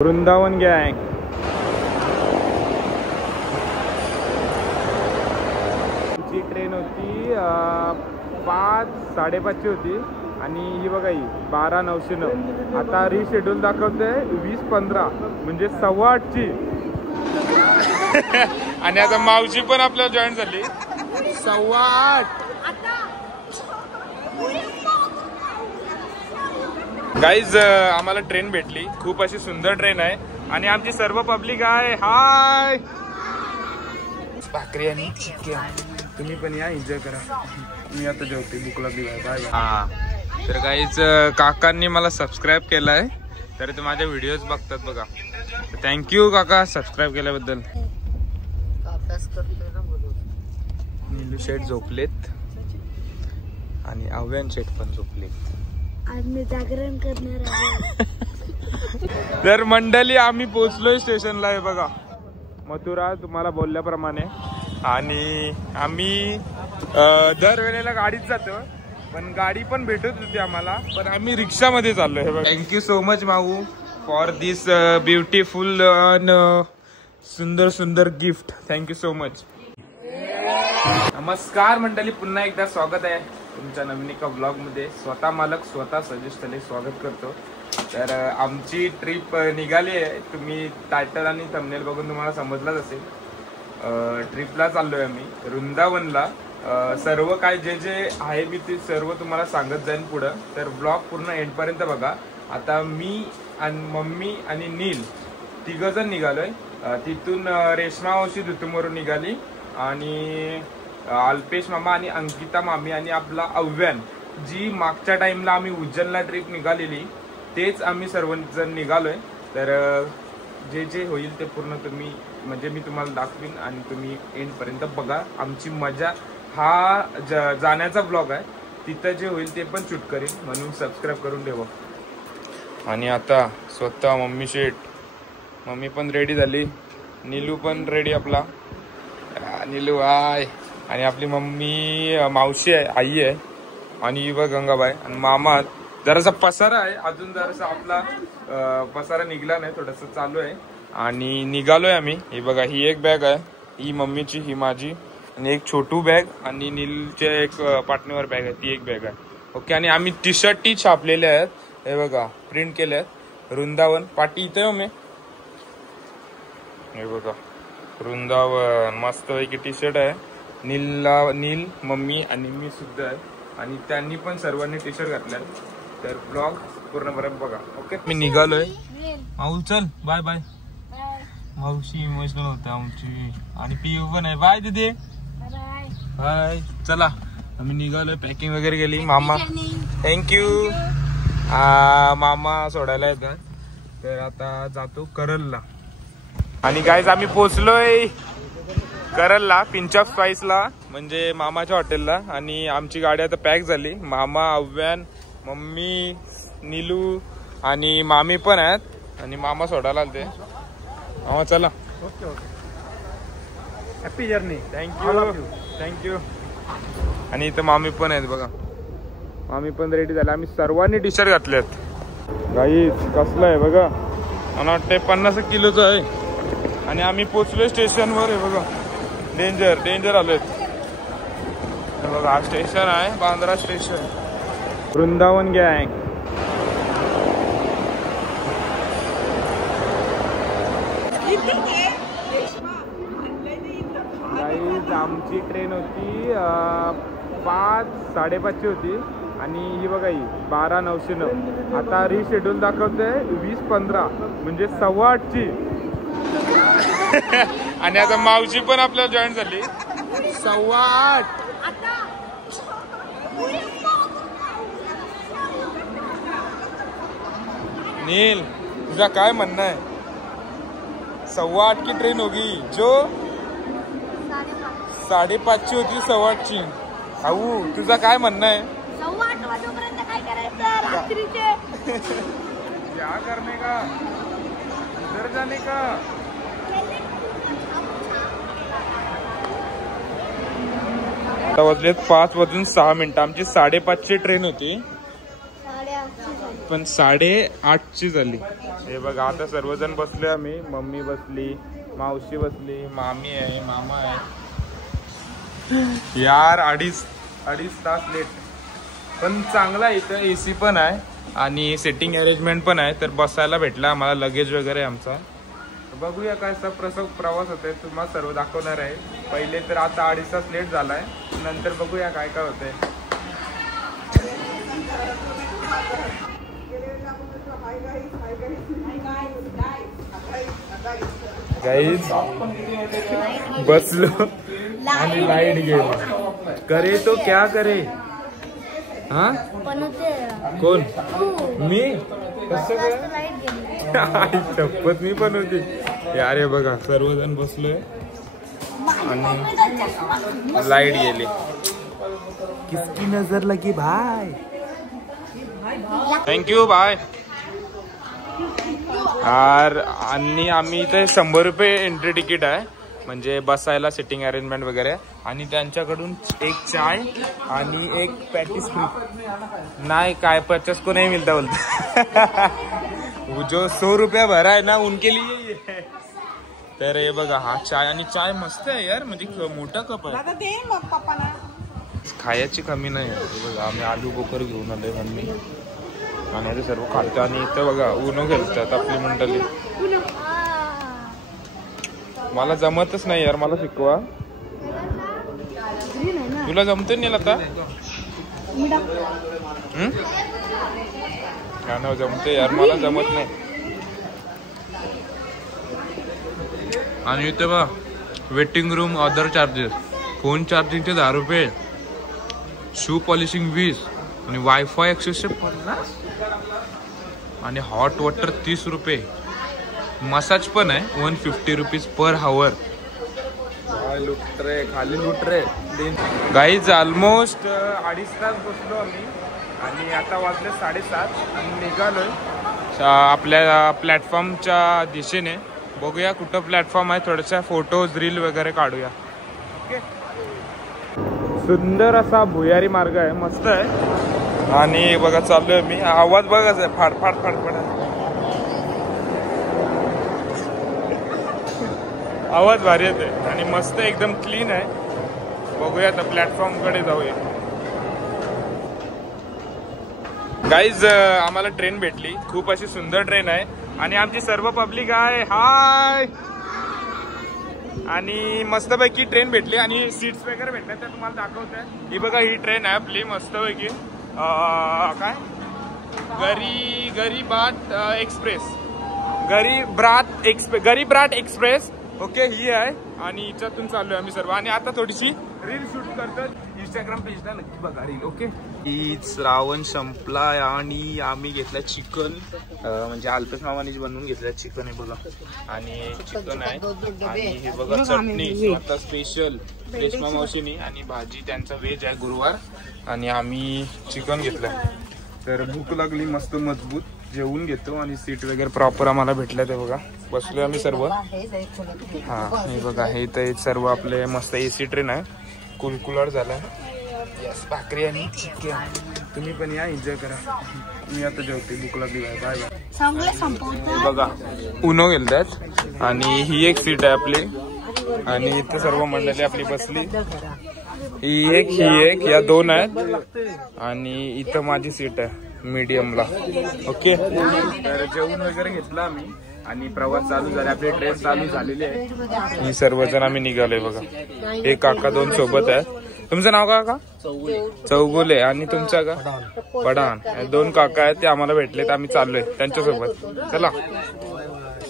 वृंदावन गँग ची ट्रेन होती 5:30 होती आणि ही बघा ही 12:09. आता रिशेड्यूल दाखवतंय 20:15 म्हणजे 7:15ची. आणि आता मावशी पण आपल्याला जॉईन झाली 8:15. गाईज आम्हाला ट्रेन भेटली, खूप अशी सुंदर ट्रेन आहे आणि आमची सर्व पब्लिक आहे. हाय भाकरी आणि चिकन, तुम्ही पण या एन्जॉय करा. मी आता जेवते, भूक लागली. Bye bye. हा तर गाईज काकांनी मला सबस्क्राईब केलाय, तर ते माझ्या व्हिडिओज बघतात बघा. थँक्यू काका सबस्क्राईब केल्याबद्दल. नीलू शेठ झोपलेत आणि अव्यान शेठ पण झोपलेत. आज मी जागरण करणार आहे. तर मंडळी आम्ही पोहोचलोय स्टेशनला आहे बघा, मथुरा तुम्हाला बोलल्याप्रमाणे. आणि आम्ही दरवेळेला गाडीत जातो, पण गाडी पण भेटत होती आम्हाला, पण आम्ही रिक्षामध्ये चाललोय हे बघा. Thank you so much Mau for this beautiful and सुंदर सुंदर गिफ्ट. Thank you so much. नमस्कार मंडळी, पुन्हा एकदा स्वागत आहे तुमच्या नवीन एका ब्लॉग मध्ये. स्वतः मालक स्वतः सजेस्टले स्वागत करतो. तर आमची ट्रिप निघाली आहे, तुम्ही टायटल आणि थंबनेल बघून तुम्हाला समजलाच असेल. ट्रिपला चाललोय आम्ही वृंदावनला. सर्व काय जे जे आहे मी ते सर्व तुम्हाला सांगत जाईन पुढं, तर ब्लॉग पूर्ण एंड पर्यंत बघा. आता मी आणि मम्मी आणि नील तिघजण निघालोय. तिथून रेश्मा मावशी दुतुमवरून निघाली आणि अल्पेश मामा आणि अंकिता मामी आणि आपला अव्यान, जी मागच्या टाइमला आम्ही उज्जैनला ट्रिप निघालेली तेच आम्ही सर्वजण निघालोय. तर जे जे होईल ते पूर्ण तुम्ही म्हणजे मी तुम्हाला दाखवीन आणि तुम्ही एंड पर्यंत बघा. आमची मजा हा जाण्याचा ब्लॉग आहे, तिथं जे होईल ते पण शूट करेन, म्हणून सबस्क्राईब करून ठेवा. आणि आता स्वतः मम्मी शेठ, मम्मी पण रेडी झाली, नीलू पण रेडी आपला. नीलू आय आणि आपली मम्मी मावशी आहे, आई आहे आणि व गंगाबाई आणि मामा. जरासा पसारा आहे अजून, जरासा आपला पसारा निघला नाही, थोडस चालू आहे. आणि निघालोय आम्ही. ही बघा, ही एक बॅग आहे, ही मम्मीची, ही माझी, आणि एक छोटू बॅग आणि नीलचे एक पार्टनर बॅग आहे, ती एक बॅग आहे. ओके. आणि आम्ही टी शर्ट टी छापलेले आहेत, हे बघा प्रिंट केले आहेत. वृंदावन पाटी इथे हो, मी हे बघा वृंदावन मस्त पैकी टी शर्ट आहे. नील मम्मी आणि मी सुद्धा आहे, आणि त्यांनी पण सर्वांनी टी शर्ट घातलाय. तर ब्लॉग पूर्णपणे बघा. ओके. मी निघालोय. माऊ चल बाय बाय. मावशी इमोशनल होता आमची, आणि पियू पण आहे. बाय दीदी. बाय. चला आम्ही निघालोय, पॅकिंग वगैरे केली. मामा थँक्यू. मामा सोडायला येतात. तर आता जातो करलला. आणि गाईज आम्ही पोहोचलोय करलला, पिंच ऑफ स्पाइसला, म्हणजे मामाच्या हॉटेलला. आणि आमची गाडी आता पॅक झाली. मामा, अव्यान, मम्मी, नीलू आणि मामी पण आहेत, आणि मामा सोडायला आलते. मामा चला. Okay okay. Happy journey. Thank you. आणि इथं मामी पण आहेत बघा, मामी पण रेडी झाले. आम्ही सर्वांनी टी शर्ट घातलेत. गाईज कसलं आहे बघा, मला वाटतं 50 किलोचं आहे. आणि आम्ही पोचलोय स्टेशनवर. आहे बघा, डेंजर आलोय बघा. हा स्टेशन आहे बांद्रा स्टेशन, वृंदावन गँग. आमची ट्रेन होती 5:30 होती आणि ही बघा ही 12:09. आता रिशेड्यूल दाखवतंय 20:15 म्हणजे 8:15ची. आणि आता मावशी पण आपल्याला जॉईन झाली 8:15. नील तुझा काय म्हणणं आहे? 8:15 की ट्रेन होगी, जो 5:30ची होती 8:15ची. भाऊ तुझा काय म्हणणं आहे? 8:15 वाजेपर्यंत काय करायचं रात्रीचे? क्या करने का, इधर जाने का. आता वाजलेत 5:06. आमची 5:30ची ट्रेन होती. पण 8:30 झाली. हे बघा आता सर्वजण बसलोय आम्ही. मम्मी बसली, मावशी बसली, मामी आहे, मामा आहे. यार अडीच तास लेट. पण चांगला आहे इथं. AC पण आहे आणि सेटिंग अरेंजमेंट पण आहे. तर बसायला भेटला आम्हाला. लगेज वगैरे आमचा. बघूया काय प्रवास होतोय. तुम्हाला सर्व दाखवणार आहे. पहिले तर आता 2.5 तास लेट झालाय. नंतर बघूया काय काय होतंय. गाईज बसलो आणि लाईट गेली. करे तो क्या करे. हा कोण मी कसं काय शपथ मी पण होती यार. हे बघा सर्वजण बसलोय आणि लाईट गेली. किसकी नजर लगी भाई. Thank you bye. आणि आम्ही इथे 100 रुपये एंट्री तिकीट आहे. म्हणजे बसायला सिटिंग अरेंजमेंट वगैरे. आणि त्यांच्याकडून एक चाय आणि एक पॅटीस फ्री. नाही काय 50 को नहीं मिलता बोलता. जो 100 रुपया भरा है ना उनके लिए. तर हे बघा हा चाय. आणि चाय मस्त आहे यार. म्हणजे मोठा कप आहे. खायची कमी नाही. बघा आम्ही आलू बोकर घेऊन आलोय मम्मी. आणि ते सर्व खातो. आणि इथं बघा उनो खेळतात आपली मंडळी. मला जमतच नाही यार. मला शिकवा. तुला जमते नाही आता. जमते यार. मला जमत नाही. आणि इथे बघा waiting room other charges. Phone चार्जिंगचे 10 रुपये. Shoe polishing 20. आणि वायफाय ॲक्सेस 50. आणि हॉट वॉटर 30 रुपये. मसाज पण आहे 150 रुपीज पर हावर. लुट रे खाली लुट रे. गाईज ऑलमोस्ट 2.5 तास बसलो आम्ही. आणि आता वाजले 7:30 आणि निघालोय आपल्या प्लॅटफॉर्मच्या दिशेने. बघूया कुठं प्लॅटफॉर्म आहे. थोड्याशा फोटोज रील वगैरे काढूया. ओके. सुंदर असा भुयारी मार्ग आहे. मस्त आहे. आणि बघा चाललोय मी. आवाज बघा फाडफाड फाडफाड. आवाज भारी येते. आणि मस्त एकदम क्लीन आहे. बघूया आता प्लॅटफॉर्म कडे जाऊया. गाईज आम्हाला ट्रेन भेटली. खूप अशी सुंदर ट्रेन आहे. आणि आमची सर्व पब्लिक आहे. हाय. आणि मस्तपैकी ट्रेन भेटली. आणि सीट्स वगैरे भेटल्या त्या तुम्हाला दाखवतोय. ही बघा ही ट्रेन आहे आपली मस्तपैकी. काय गरीबाट एक्सप्रेस. गरीबराट एक्सप्रेस. ओके ही आहे. आणि हिच्यातून चाललोय आम्ही सर्व. आणि आता थोडीशी रील शूट करतो. इंस्टाग्राम पेजला नक्की बघा रील. ओके. श्रावण संपला आणि आम्ही घेतला चिकन. म्हणजे अल्पेश मामाने बनवून घेतलं चिकन आहे बघा. आणि चिकन आहे. आणि हे बघा चटणी स्वतः स्पेशल रेशमा मावशीनी. आणि भाजी त्यांचा व्हेज आहे गुरुवार. आणि आम्ही चिकन घेतलं. तर भूक लागली मस्त मजबूत. जेवून घेतो. आणि सीट वगैरे प्रॉपर आम्हाला भेटल्या. ते बघा बसलोय आम्ही सर्व. हा हे बघा हे तर सर्व आपले मस्त AC ट्रेन आहे. कुलकुलाट झालाय. यस भाकरी आणि चिकन. तुम्ही पण या एन्जॉय करा. मी आता जेवते. भूक लागली. Bye bye. बघा उनो गेलतात. आणि ही एक सीट आहे आपली. आणि इथे सर्व मंडळी आपली बसली. ही एक या 2 आहेत. आणि इथं माझी सीट आहे मीडियमला. ओके. तर जेवण वगैरे घेतलं आम्ही. आणि प्रवास चालू झाला. आपली ट्रेन चालू झालेली आहे. ही सर्वजण आम्ही निघालोय बघा. एक काका 2 सोबत आहेत. तुमचं नाव काका. चौगुले. आणि तुमचं का पठाण. 2 काका आहेत. ते आम्हाला भेटलेत. आम्ही चाललोय त्यांच्यासोबत. चला.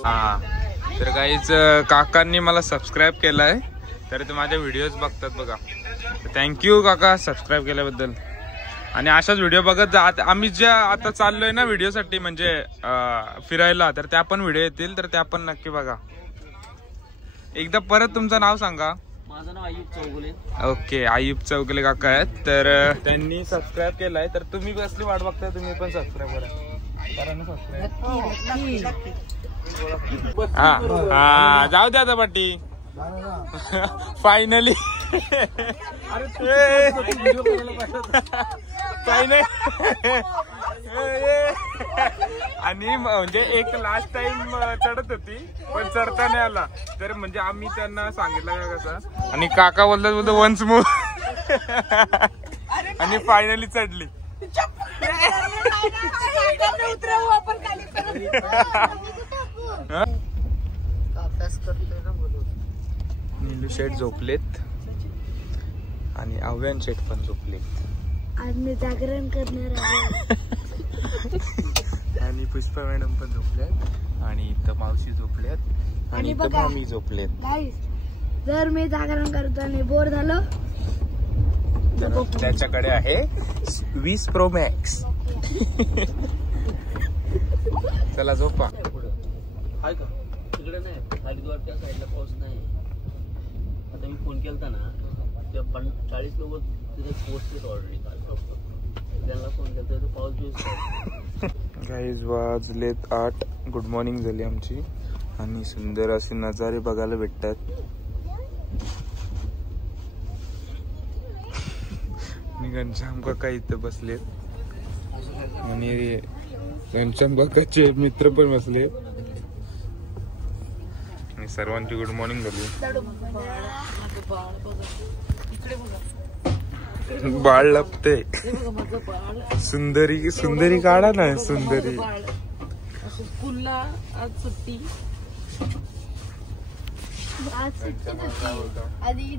हा तर काहीच काकांनी मला सबस्क्राईब केलाय. तर ते माझ्या व्हिडिओज बघतात बघा. थँक्यू काका सबस्क्राईब केल्याबद्दल. आणि अशाच व्हिडिओ बघत जा. आम्ही ज्या आता चाललोय ना व्हिडिओसाठी म्हणजे फिरायला. तर त्या पण व्हिडिओ येतील. तर त्या पण नक्की बघा. एकदा परत तुमचं नाव सांगा. माझं नाव आयुब चौगुले. ओके आयुब चौगुले काका आहेत. तर त्यांनी सबस्क्राईब केलाय. तर तुम्ही कसली वाट बघताय. तुम्ही पण सबस्क्राईब करा. हा जाऊ द्या आता पाटी. फायनली आणि म्हणजे एक लास्ट टाइम चढत होती पण चढता नाही आला तर म्हणजे आम्ही त्यांना सांगितलं का कसं आणि काका बोलतात वन्स मोर आणि फायनली चढली. नीलू शेठ झोपलेत आणि आव्यान शेठ पण झोपलेत. आज मी जागरण करणार आहे. आणि पुष्पा मॅडम पण झोपल्यात आणि इथं मावशी झोपल्यात आणि इथं मामी झोपल्यात. गाईस जर मी जागरण करताना बोर झालो तर त्याच्याकडे आहे 20 Pro Max. चला झोपा. हाय का तिकडे नाही हरिद्वार त्या साईडला पाऊस नाही. आता मी फोन केलता ना ते 40 लोक तिथे पोहोचलेत ऑलरेडी. त्यांना फोन केलता तर पाऊस दिवस. गाईज वाजलेत 8. गुड मॉर्निंग झाली आमची आणि सुंदर असे नजारे बघायला भेटतात. घनश्याम काका इथं बसलेत आणि घनश्याम काकाचे मित्र पण बसले आणि सर्वांची गुड मॉर्निंग झाली. बाळ लपते. सुंदरी सुंदरी काढा ना सुंदरी. स्कूलला आज सुट्टी. आधी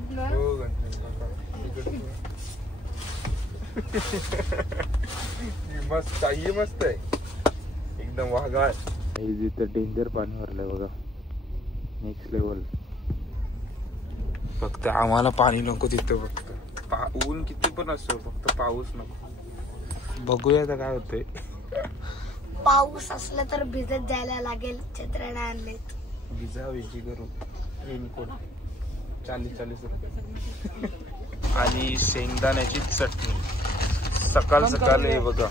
मस्त आहे मस्त आहे एकदम वाघाळ. इथं डेंजर पाणी भरलंय बघा नेक्स्ट लेवल. फक्त आम्हाला पाणी नको तिथं. फक्त ऊन किती पण असो फक्त पाऊस नको. बघूया आता काय होतंय. पाऊस असला तर भिजत जायला लागेल. छत्र आणलेत. भिजा विजी करू रेनकोट 40 रुपये. आणि शेंगदाण्याची चटणी सकाळ सकाळ आहे बघा.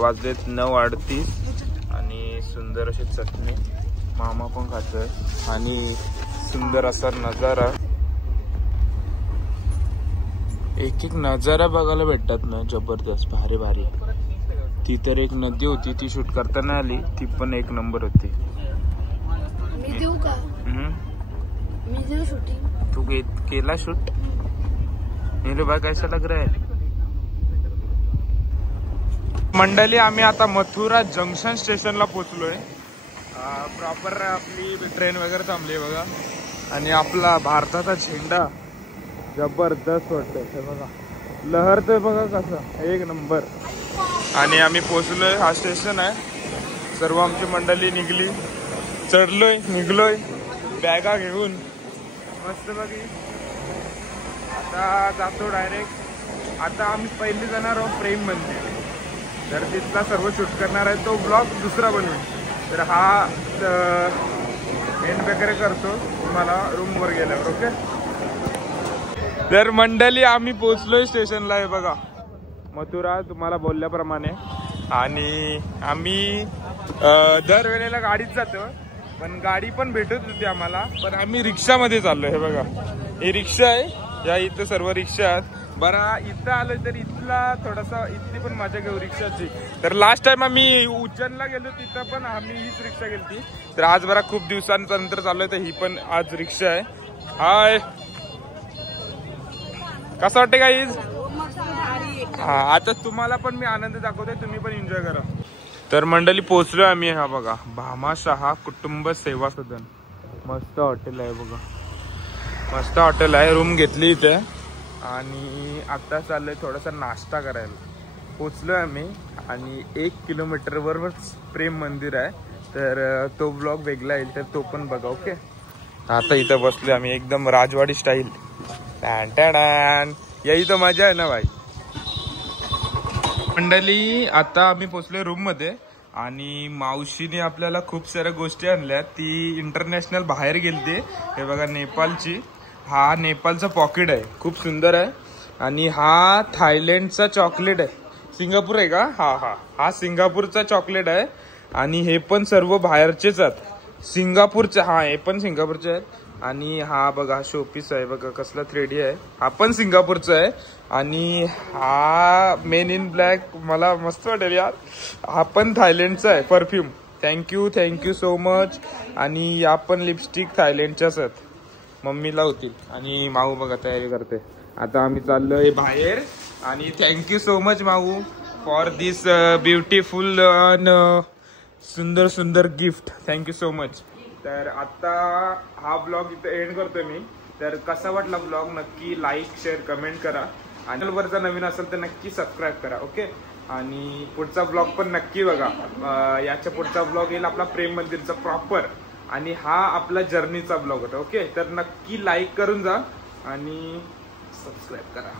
वाजलेत 9:38 आणि सुंदर अशी चटणी मामा पण खातोय आणि सुंदर असा नजारा. एक एक नजारा बघायला भेटतात ना जबरदस्त भारी भारी. ती तर एक नदी होती ती शूट करताना आली ती पण एक नंबर होती. मी देऊ का? मी देऊ शूटिंग. तू केला शूट? मेरे भाई कैसा लग रहा है? मंडळी आम्ही आता मथुरा जंक्शन स्टेशनला पोहोचलोय. प्रॉपर आपली ट्रेन वगैरे थांबली बघा आणि आपला भारताचा झेंडा जबरदस्त वाटतोय बघा. लहरतोय बघा कसं एक नंबर. आणि आम्ही पोहोचलोय. हा स्टेशन आहे. सर्व आमची मंडळी निघली. चढलोय निघलोय बॅगा घेऊन मस्त बघी. आता जातो डायरेक्ट. आता आम्ही पहिली जाणार आहोत प्रेम मंदिर. तर तिथला सर्व शूट करणार आहे तो ब्लॉग दुसरा बनवेल. तर हा एंड वगैरे करतो तुम्हाला रूमवर गेल्यावर. ओके. तर मंडळी आम्ही पोहोचलोय स्टेशनला आहे बघा मथुरा तुम्हाला बोलल्याप्रमाणे. आणि आम्ही दरवेळेला गाडीत जातो पण गाडी पण भेटत होती आम्हाला पण आम्ही रिक्षामध्ये चाललोय. हे बघा ही रिक्षा आहे. या इथं सर्व रिक्षा आहेत. बरं इथं आलोय तर इथला थोडासा इथली पण मजा घेऊ रिक्षाची. तर लास्ट टाइम आम्ही उज्जैनला गेलो तिथं पण आम्ही हीच रिक्षा गेलती. तर आज बरा खूप दिवसांनंतर चाललोय तर ही पण आज रिक्षा आहे. हाय कसं वाटते गाईज? हा आता तुम्हाला पण मी आनंद दाखवतोय तुम्ही पण एन्जॉय करा. तर मंडळी पोहोचलोय आम्ही. हा बघा भामाशाह कुटुंब सेवा सदन. मस्त हॉटेल आहे बघा. मस्त हॉटेल आहे. रूम घेतली इथे आणि आता चाललोय थोडासा नाश्ता करायला. पोचलोय आम्ही आणि 1 किलोमीटरवरच प्रेम मंदिर आहे. तर तो ब्लॉग वेगळा येईल तर तो पण बघा. ओके. आता इथं बसलोय आम्ही एकदम राजवाडी स्टाईल. यही तो मजा आहे ना भाई. मंडळी आता आम्ही पोचलोय रूम मध्ये आणि मावशीने आपल्याला खूप साऱ्या गोष्टी आणल्या. ती इंटरनॅशनल बाहेर गेलते. हे बघा नेपाळची. हा नेपाळचा पॉकेट आहे खूप सुंदर आहे. आणि हा थायलंडचा चॉकलेट आहे. सिंगापूर आहे का? हा सिंगापूरचा चॉकलेट आहे. आणि हे पण सर्व बाहेरचेच आहेत. सिंगापूरचे. हा हे पण सिंगापूरचे आहेत. आणि हा बघा शोपीस आहे बघा कसला 3D आहे. हा पण सिंगापूरचा आहे. आणि हा मेन इन ब्लॅक मला मस्त वाटेल यार. हा पण थायलंडचा आहे परफ्यूम. Thank you so much. आणि या पण लिपस्टिक थायलंडच्याच आहेत. मम्मीला होती. आणि माऊ बघा तयारी करते. आता आम्ही चाललोय बाहेर. आणि thank you so much Mau for this beautiful सुंदर गिफ्ट. Thank you so much. तर आता हा ब्लॉग इथं एंड करतोय मी. तर कसा वाटला ब्लॉग नक्की लाईक शेअर कमेंट करा. आणि वर जर नवीन असेल तर नक्की सबस्क्राईब करा. ओके. आणि पुढचा ब्लॉग पण नक्की बघा. याच्या पुढचा ब्लॉग येईल आपला प्रेम मंदिरचा प्रॉपर. आणि हा आपला जर्नीचा ब्लॉग होता. ओके. तर नक्की लाईक करून जा आणि सबस्क्राईब करा.